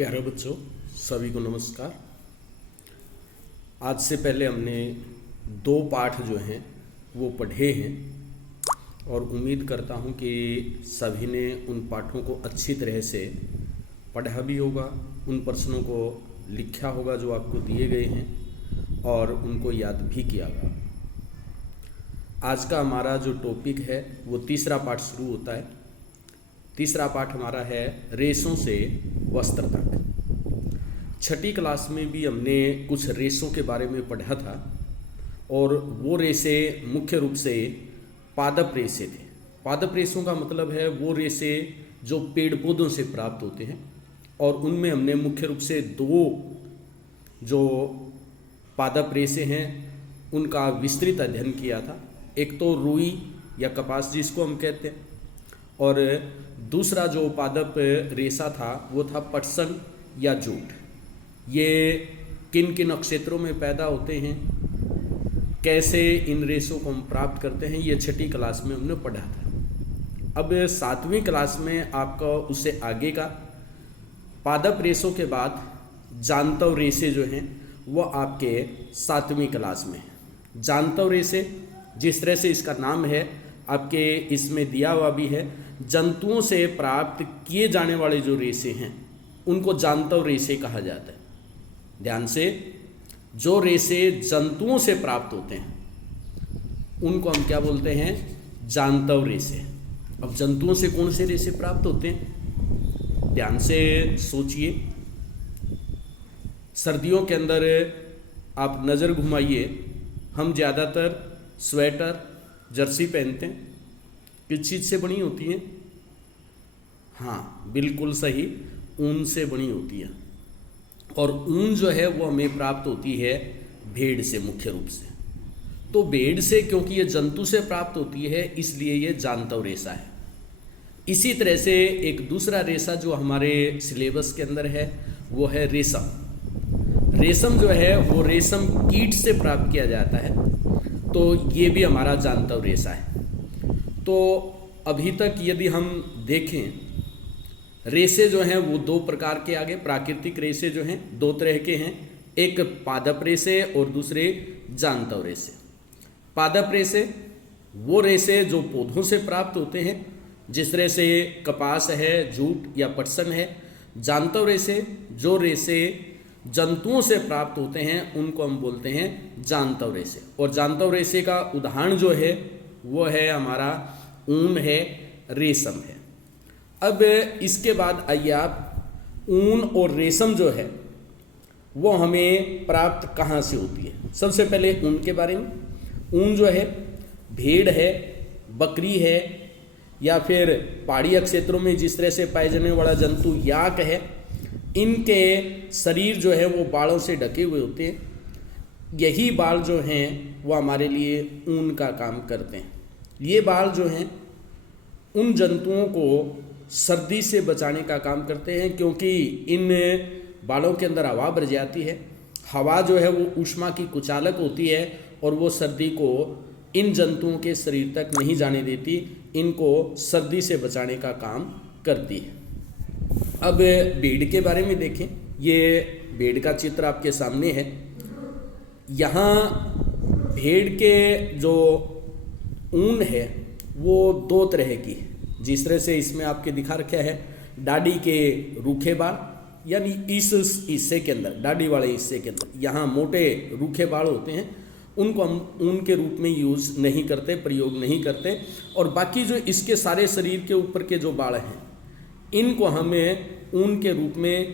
प्यारे बच्चों, सभी को नमस्कार। आज से पहले हमने 2 पाठ जो हैं वो पढ़े हैं और उम्मीद करता हूं कि सभी ने उन पाठों को अच्छी तरह से पढ़ा भी होगा, उन प्रश्नों को लिखा होगा जो आपको दिए गए हैं और उनको याद भी किया होगा। आज का हमारा जो टॉपिक है वो तीसरा पाठ शुरू होता है। तीसरा पाठ हमारा है रेशों से वस्त्र तक। छठी क्लास में भी हमने कुछ रेशों के बारे में पढ़ा था और वो रेशे मुख्य रूप से पादप रेशे थे। पादप रेशों का मतलब है वो रेशे जो पेड़ पौधों से प्राप्त होते हैं और उनमें हमने मुख्य रूप से 2 जो पादप रेशे हैं उनका विस्तृत अध्ययन किया था। एक तो रुई या कपास जिसको हम कहते हैं, और दूसरा जो पादप रेशा था वो था पटसन या जूट। ये किन किन नक्षत्रों में पैदा होते हैं, कैसे इन रेशों को हम प्राप्त करते हैं, ये छठी क्लास में हमने पढ़ा था। अब 7वीं क्लास में आपका उससे आगे का पादप रेशों के बाद जांतव रेशे जो हैं वो आपके 7वीं क्लास में। जांतव रेशे जिस तरह से इसका नाम है आपके इसमें दिया हुआ भी है, जंतुओं से प्राप्त किए जाने वाले जो रेशे हैं उनको जांतव रेशे कहा जाता है। ध्यान से, जो रेशे जंतुओं से प्राप्त होते हैं उनको हम क्या बोलते हैं? जांतव रेशे। अब जंतुओं से कौन से रेशे प्राप्त होते हैं? ध्यान से सोचिए। सर्दियों के अंदर आप नज़र घुमाइए, हम ज़्यादातर स्वेटर जर्सी पहनते हैं, किस चीज़ से बनी होती है? हाँ, बिल्कुल सही, ऊन से बनी होती है। और ऊन जो है वो हमें प्राप्त होती है भेड़ से मुख्य रूप से। तो भेड़ से, क्योंकि ये जंतु से प्राप्त होती है, इसलिए ये जांतव रेशा है। इसी तरह से एक दूसरा रेशा जो हमारे सिलेबस के अंदर है वो है रेशम। रेशम जो है वो रेशम कीट से प्राप्त किया जाता है, तो ये भी हमारा जांतव रेशा है। तो अभी तक यदि हम देखें, रेशे जो हैं वो 2 प्रकार के आगे प्राकृतिक रेशे जो हैं 2 तरह के हैं, एक पादप रेशे और दूसरे जांतव रेशे। पादप रेशे वो रेशे जो पौधों से प्राप्त होते हैं, जिस तरह से कपास है, जूट या पटसन है। जांतव रेशे जो रेशे जंतुओं से प्राप्त होते हैं उनको हम बोलते हैं जांतव रेशे। और जांतव रेशे का उदाहरण जो है वो है हमारा ऊन है, रेशम है। अब इसके बाद आइए आप, ऊन और रेशम जो है वो हमें प्राप्त कहाँ से होती है? सबसे पहले ऊन के बारे में। ऊन जो है भेड़ है, बकरी है, या फिर पहाड़ी क्षेत्रों में जिस तरह से पाए जाने वाला जंतु याक है, इनके शरीर जो है वो बालों से ढके हुए होते हैं। यही बाल जो हैं वो हमारे लिए ऊन का काम करते हैं। ये बाल जो हैं उन जंतुओं को सर्दी से बचाने का काम करते हैं, क्योंकि इन बालों के अंदर हवा भर जाती है। हवा जो है वो ऊष्मा की कुचालक होती है और वो सर्दी को इन जंतुओं के शरीर तक नहीं जाने देती, इनको सर्दी से बचाने का काम करती है। अब भेड़ के बारे में देखें। ये भेड़ का चित्र आपके सामने है। यहाँ भेड़ के जो ऊन है वो 2 तरह की है, जिस तरह से इसमें आपके दिखा रखा है। डाडी के रूखे बाल, यानी इस हिस्से के अंदर, डाडी वाले हिस्से के अंदर यहाँ मोटे रूखे बाल होते हैं, उनको हम ऊन के रूप में यूज़ नहीं करते, प्रयोग नहीं करते। और बाकी जो इसके सारे शरीर के ऊपर के जो बाल हैं इनको हमें ऊन के रूप में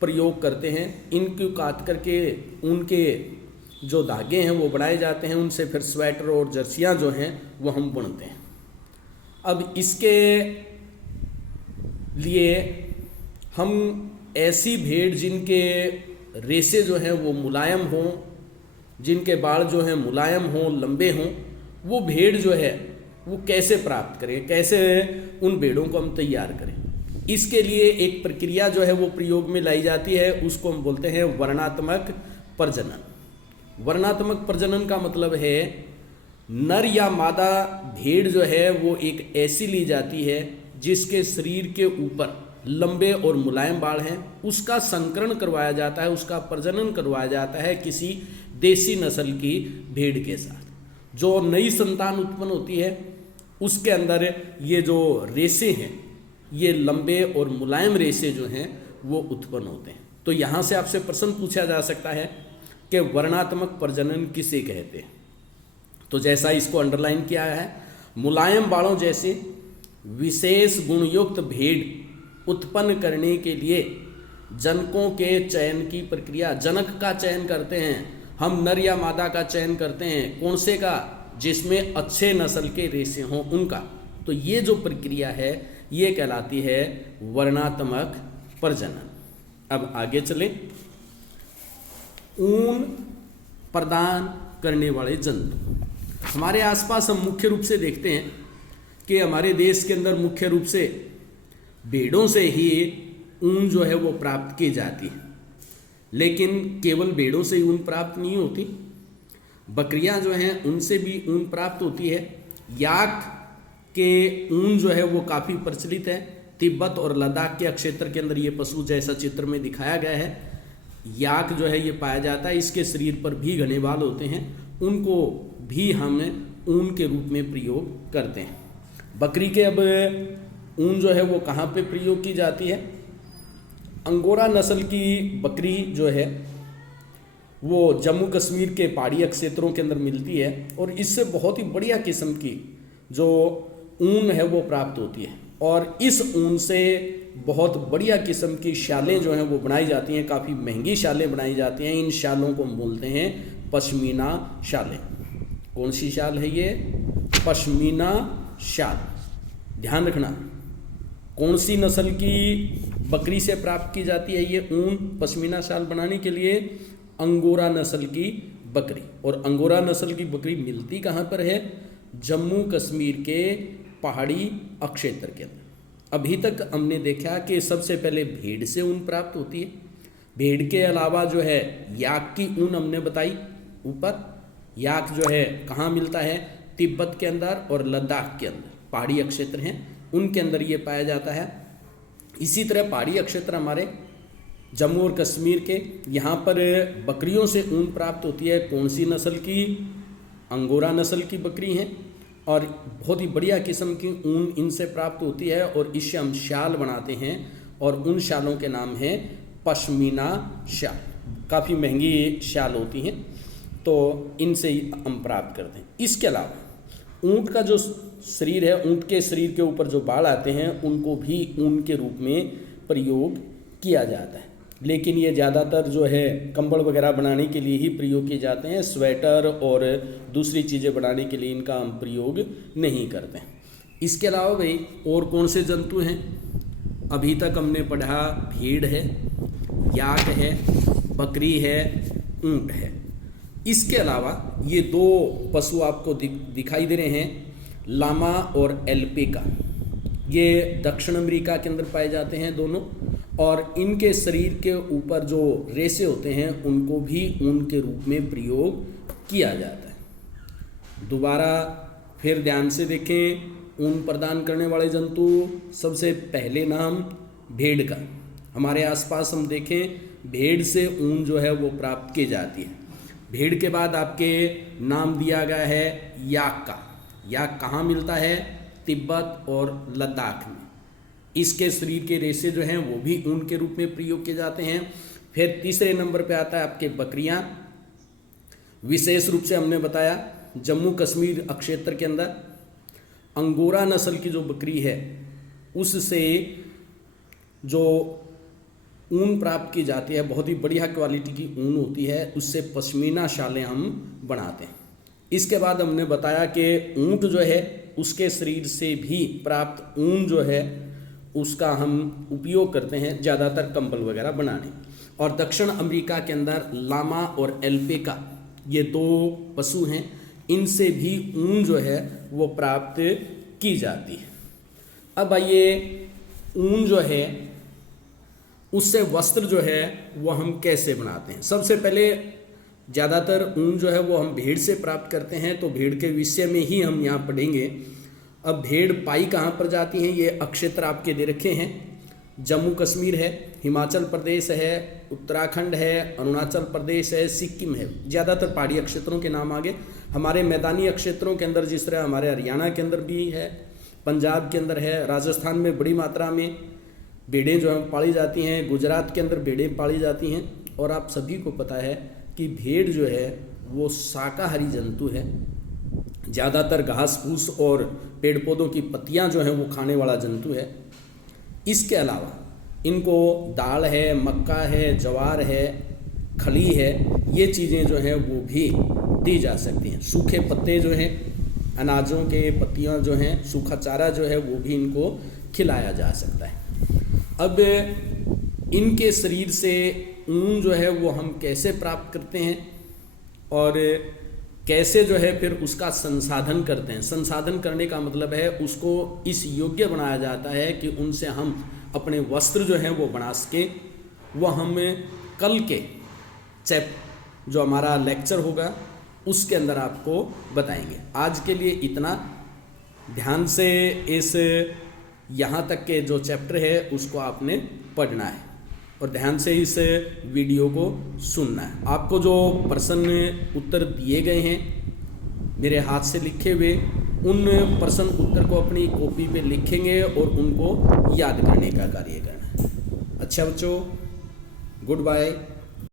प्रयोग करते हैं। इनको काट करके ऊन के जो धागे हैं वो बनाए जाते हैं, उनसे फिर स्वेटर और जर्सियाँ जो हैं वो हम बुनते हैं। अब इसके लिए हम ऐसी भेड़ जिनके रेशे जो हैं वो मुलायम हों, जिनके बाल जो हैं मुलायम हों, लंबे हों, वो भेड़ जो है वो कैसे प्राप्त करें, कैसे उन भेड़ों को हम तैयार करें? इसके लिए एक प्रक्रिया जो है वो प्रयोग में लाई जाती है, उसको हम बोलते हैं वर्णात्मक प्रजनन। वर्णात्मक प्रजनन का मतलब है नर या मादा भेड़ जो है वो एक ऐसी ली जाती है जिसके शरीर के ऊपर लंबे और मुलायम बाल हैं उसका संकरण करवाया जाता है, उसका प्रजनन करवाया जाता है किसी देसी नस्ल की भेड़ के साथ। जो नई संतान उत्पन्न होती है उसके अंदर ये जो रेशे हैं, ये लंबे और मुलायम रेशे जो हैं वो उत्पन्न होते हैं। तो यहाँ से आपसे प्रश्न पूछा जा सकता है कि वर्णात्मक प्रजनन किसे कहते हैं। तो जैसा इसको अंडरलाइन किया है, मुलायम बालों जैसे विशेष गुणयुक्त भेड़ उत्पन्न करने के लिए जनकों के चयन की प्रक्रिया, जनक का चयन करते हैं हम, नर या मादा का चयन करते हैं, कौन से का, जिसमें अच्छे नस्ल के रेशे हों उनका। तो ये जो प्रक्रिया है ये कहलाती है वर्णात्मक प्रजनन। अब आगे चले, ऊन प्रदान करने वाले जंतु। हमारे आसपास हम मुख्य रूप से देखते हैं कि हमारे देश के अंदर मुख्य रूप से भेड़ों से ही ऊन जो है वो प्राप्त की जाती है, लेकिन केवल भेड़ों से ही ऊन प्राप्त नहीं होती, बकरियां जो हैं उनसे भी ऊन प्राप्त होती है। याक के ऊन जो है वो काफ़ी प्रचलित है। तिब्बत और लद्दाख के क्षेत्र के अंदर ये पशु जैसा चित्र में दिखाया गया है, याक जो है ये पाया जाता है। इसके शरीर पर भी घने बाल होते हैं, उनको भी हम ऊन के रूप में प्रयोग करते हैं। बकरी के अब ऊन जो है वो कहाँ पे प्रयोग की जाती है? अंगोरा नस्ल की बकरी जो है वो जम्मू कश्मीर के पहाड़ी क्षेत्रों के अंदर मिलती है और इससे बहुत ही बढ़िया किस्म की जो ऊन है वो प्राप्त होती है और इस ऊन से बहुत बढ़िया किस्म की शालें जो हैं वो बनाई जाती हैं, काफ़ी महंगी शालें बनाई जाती हैं। इन शालों को बोलते हैं पश्मीना शालें। कौन सी शाल है ये? पश्मीना शाल। ध्यान रखना, कौन सी नस्ल की बकरी से प्राप्त की जाती है ये ऊन पश्मीना शाल बनाने के लिए? अंगोरा नस्ल की बकरी। और अंगोरा नस्ल की बकरी मिलती कहाँ पर है? जम्मू कश्मीर के पहाड़ी क्षेत्र के अंदर। अभी तक हमने देखा कि सबसे पहले भेड़ से ऊन प्राप्त होती है। भेड़ के अलावा जो है याक की ऊन हमने बताई ऊपर। याक जो है कहाँ मिलता है? तिब्बत के अंदर और लद्दाख के अंदर, पहाड़ी क्षेत्र हैं उनके अंदर ये पाया जाता है। इसी तरह पहाड़ी क्षेत्र हमारे जम्मू और कश्मीर के, यहाँ पर बकरियों से ऊन प्राप्त होती है। कौन सी नस्ल की? अंगोरा नस्ल की बकरी हैं और बहुत ही बढ़िया किस्म की ऊन इनसे प्राप्त होती है और इससे हम शाल बनाते हैं और उन शालों के नाम हैं पश्मीना शाल। काफ़ी महंगी शाल होती हैं, तो इनसे ही हम प्राप्त करते हैं। इसके अलावा ऊँट का जो शरीर है, ऊँट के शरीर के ऊपर जो बाल आते हैं उनको भी ऊन के रूप में प्रयोग किया जाता है, लेकिन ये ज़्यादातर जो है कंबल वगैरह बनाने के लिए ही प्रयोग किए जाते हैं। स्वेटर और दूसरी चीज़ें बनाने के लिए इनका हम प्रयोग नहीं करते हैं। इसके अलावा भाई और कौन से जंतु हैं? अभी तक हमने पढ़ा भेड़ है, याक है, बकरी है, ऊँट है। इसके अलावा ये दो पशु आपको दिखाई दे रहे हैं, लामा और एल्पेका। ये दक्षिण अमेरिका के अंदर पाए जाते हैं दोनों, और इनके शरीर के ऊपर जो रेशे होते हैं उनको भी ऊन के रूप में प्रयोग किया जाता है। दोबारा फिर ध्यान से देखें, ऊन प्रदान करने वाले जंतु, सबसे पहले नाम भेड़ का। हमारे आसपास हम देखें भेड़ से ऊन जो है वो प्राप्त की जाती है। भेड़ के बाद आपके नाम दिया गया है याक का। याक कहाँ मिलता है? तिब्बत और लद्दाख में। इसके शरीर के रेशे जो हैं वो भी ऊन के रूप में प्रयोग किए जाते हैं। फिर तीसरे नंबर पे आता है आपके बकरियां। विशेष रूप से हमने बताया जम्मू कश्मीर क्षेत्र के अंदर अंगोरा नस्ल की जो बकरी है उससे जो ऊन प्राप्त की जाती है, बहुत ही बढ़िया क्वालिटी की ऊन होती है, उससे पश्मीना शालें हम बनाते हैं। इसके बाद हमने बताया कि ऊँट जो है उसके शरीर से भी प्राप्त ऊन जो है उसका हम उपयोग करते हैं ज़्यादातर कंबल वगैरह बनाने। और दक्षिण अमेरिका के अंदर लामा और एल्पेका ये दो पशु हैं, इनसे भी ऊन जो है वो प्राप्त की जाती है। अब आइए ऊन जो है उससे वस्त्र जो है वो हम कैसे बनाते हैं। सबसे पहले ज़्यादातर ऊन जो है वो हम भेड़ से प्राप्त करते हैं, तो भेड़ के विषय में ही हम यहाँ पढ़ेंगे। अब भेड़ पाई कहाँ पर जाती हैं ये क्षेत्र आपके दे रखे हैं। जम्मू कश्मीर है, हिमाचल प्रदेश है, उत्तराखंड है, अरुणाचल प्रदेश है, सिक्किम है। ज़्यादातर पहाड़ी क्षेत्रों के नाम आगे। हमारे मैदानी क्षेत्रों के अंदर जिस तरह हमारे हरियाणा के अंदर भी है, पंजाब के अंदर है, राजस्थान में बड़ी मात्रा में भेड़ें जो है पाली जाती हैं, गुजरात के अंदर भेड़ें पाली जाती हैं। और आप सभी को पता है कि भेड़ जो है वो शाकाहारी जंतु है, ज़्यादातर घास फूस और पेड़ पौधों की पत्तियां जो हैं वो खाने वाला जंतु है। इसके अलावा इनको दाल है, मक्का है, ज्वार है, खली है, ये चीज़ें जो हैं वो भी दी जा सकती हैं। सूखे पत्ते जो हैं, अनाजों के पत्तियां जो हैं, सूखा चारा जो है वो भी इनको खिलाया जा सकता है। अब इनके शरीर से ऊन जो है वो हम कैसे प्राप्त करते हैं और कैसे जो है फिर उसका संसाधन करते हैं। संसाधन करने का मतलब है उसको इस योग्य बनाया जाता है कि उनसे हम अपने वस्त्र जो हैं वो बना सके। वह हम कल के जो हमारा लेक्चर होगा उसके अंदर आपको बताएंगे। आज के लिए इतना। ध्यान से इस यहाँ तक के जो चैप्टर है उसको आपने पढ़ना है और ध्यान से इस वीडियो को सुनना है। आपको जो प्रश्न उत्तर दिए गए हैं मेरे हाथ से लिखे हुए, उन प्रश्न उत्तर को अपनी कॉपी पे लिखेंगे और उनको याद करने का कार्य करना है। अच्छा बच्चों, गुड बाय।